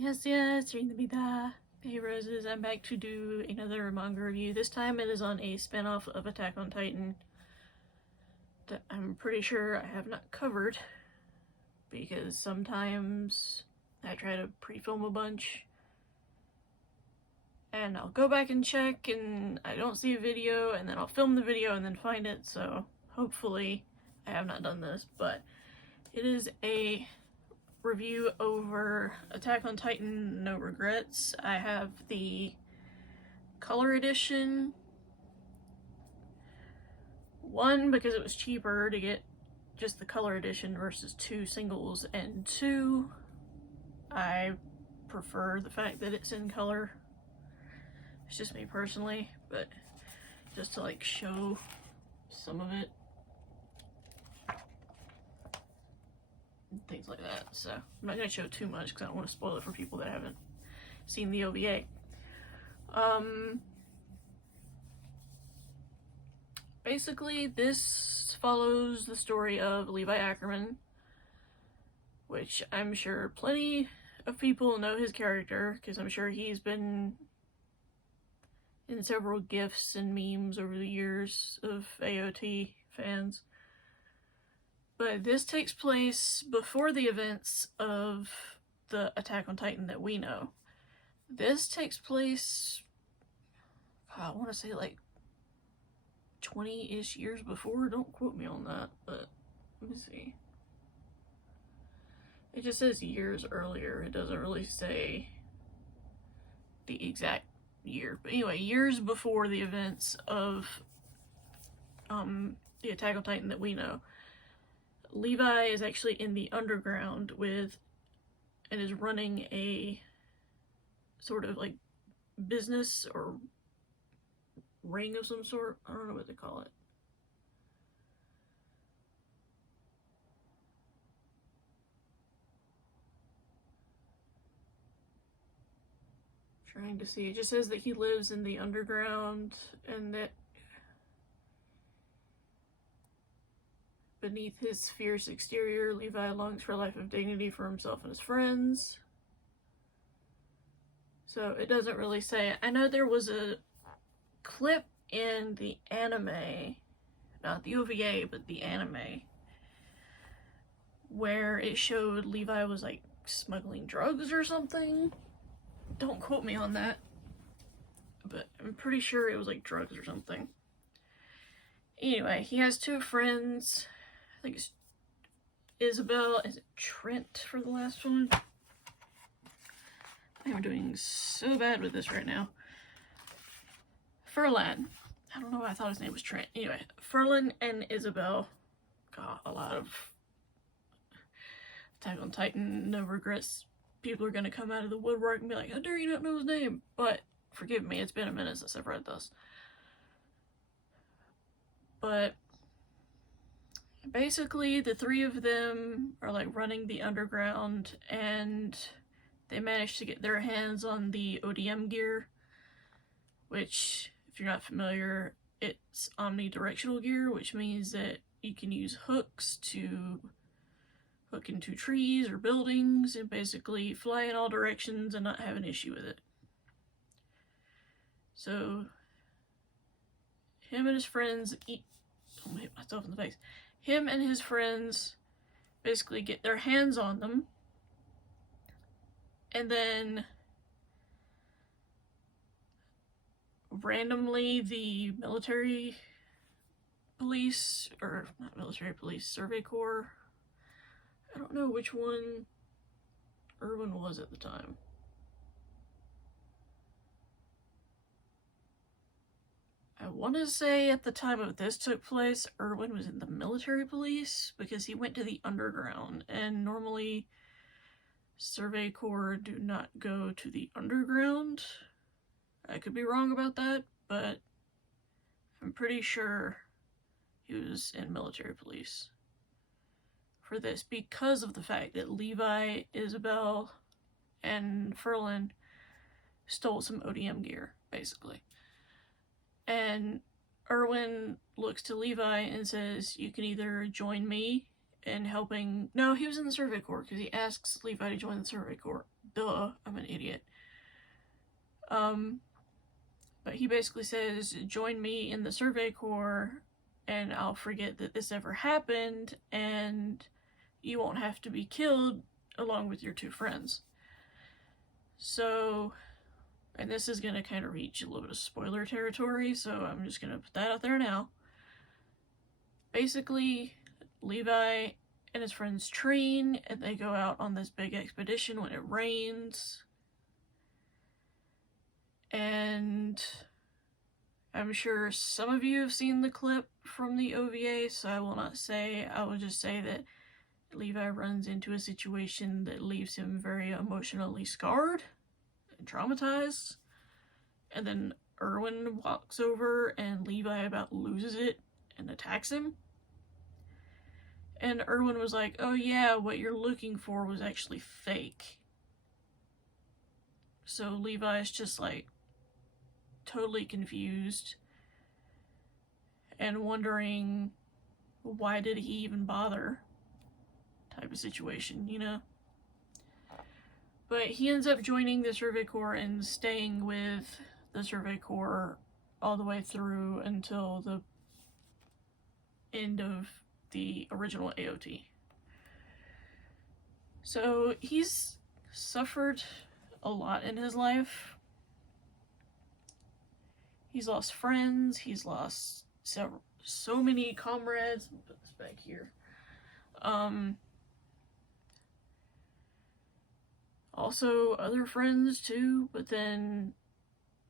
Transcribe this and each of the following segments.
Yes, Rinabida. Hey Roses, I'm back to do another manga review. This time it is on a spinoff of Attack on Titan that I'm pretty sure I have not covered because sometimes I try to pre-film a bunch and I'll go back and check and I don't see a video and then I'll film the video and then find it, so hopefully I have not done this, but it is a review over Attack on Titan No Regrets. I have the color edition. One, because it was cheaper to get just the color edition versus two singles, and two, I prefer the fact that it's in color. It's just me personally, but just to like show some of it. Things like that. So I'm not going to show too much because I don't want to spoil it for people that haven't seen the OVA. Basically, this follows the story of Levi Ackerman, which I'm sure plenty of people know his character because I'm sure he's been in several GIFs and memes over the years of AOT fans. But this takes place before the events of the Attack on Titan that we know. This takes place, I want to say like 20-ish years before. Don't quote me on that, but let me see. It just says years earlier. It doesn't really say the exact year. But anyway, years before the events of the Attack on Titan that we know. Levi is actually in the underground with and is running a sort of like business or ring of some sort. I don't know what to call it. Trying to see. It just says that he lives in the underground and that beneath his fierce exterior, Levi longs for a life of dignity for himself and his friends. So it doesn't really say. I know there was a clip in the anime, not the OVA, but the anime, where it showed Levi was like smuggling drugs or something. Don't quote me on that, but I'm pretty sure it was like drugs or something. Anyway, he has two friends. I think it's Isabel. Is it Trent for the last one? I'm doing so bad with this right now. Furlan. I don't know why I thought his name was Trent. Anyway, Furlan and Isabel got a lot of Attack on Titan No Regrets. People are going to come out of the woodwork and be like, how dare you not know his name? But forgive me, it's been a minute since I've read this. But basically, the three of them are like running the underground and they managed to get their hands on the ODM gear, which, if you're not familiar, it's omnidirectional gear, which means that you can use hooks to hook into trees or buildings and basically fly in all directions and not have an issue with it. So him and his friends I'm gonna hit myself in the face. Him and his friends basically get their hands on them, and then randomly the military police, or not military police, Survey Corps, I don't know which one Erwin was at the time. I want to say at the time of this took place, Erwin was in the military police because he went to the underground, and normally Survey Corps do not go to the underground. I could be wrong about that, but I'm pretty sure he was in military police for this because of the fact that Levi, Isabel, and Furlan stole some ODM gear, basically. And Erwin looks to Levi and says, you can either join me in helping... No, he was in the Survey Corps because he asks Levi to join the Survey Corps. Duh, I'm an idiot. But he basically says, join me in the Survey Corps and I'll forget that this ever happened and you won't have to be killed along with your two friends. So, and this is going to kind of reach a little bit of spoiler territory, so I'm just going to put that out there now. Basically, Levi and his friends train and they go out on this big expedition when it rains. And I'm sure some of you have seen the clip from the OVA, so I will not say. I will just say that Levi runs into a situation that leaves him very emotionally scarred and traumatized. And then Erwin walks over and Levi about loses it and attacks him. And Erwin was like, oh yeah, what you're looking for was actually fake. So Levi's just like totally confused and wondering why did he even bother type of situation, you know? But he ends up joining the Survey Corps and staying with the Survey Corps all the way through until the end of the original AOT. So he's suffered a lot in his life. He's lost friends, he's lost so many comrades. I'll put this back here. Also other friends too, but then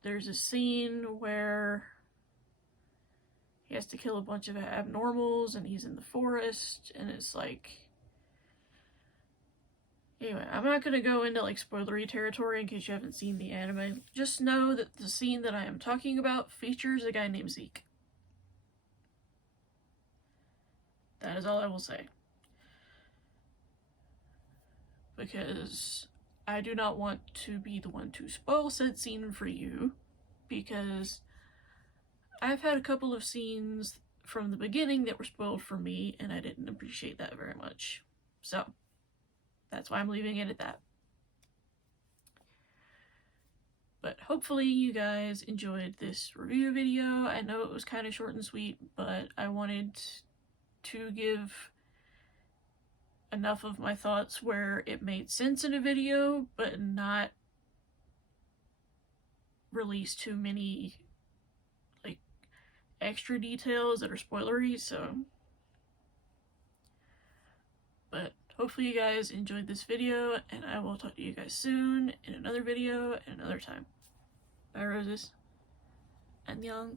there's a scene where he has to kill a bunch of abnormals and he's in the forest and it's like... Anyway, I'm not going to go into like spoilery territory in case you haven't seen the anime. Just know that the scene that I am talking about features a guy named Zeke. That is all I will say. Because I do not want to be the one to spoil said scene for you, because I've had a couple of scenes from the beginning that were spoiled for me and I didn't appreciate that very much. So that's why I'm leaving it at that. But hopefully you guys enjoyed this review video. I know it was kind of short and sweet, but I wanted to give enough of my thoughts where it made sense in a video, but not release too many like extra details that are spoilery, so... But hopefully you guys enjoyed this video, and I will talk to you guys soon in another video at another time. Bye, roses. Annyeong.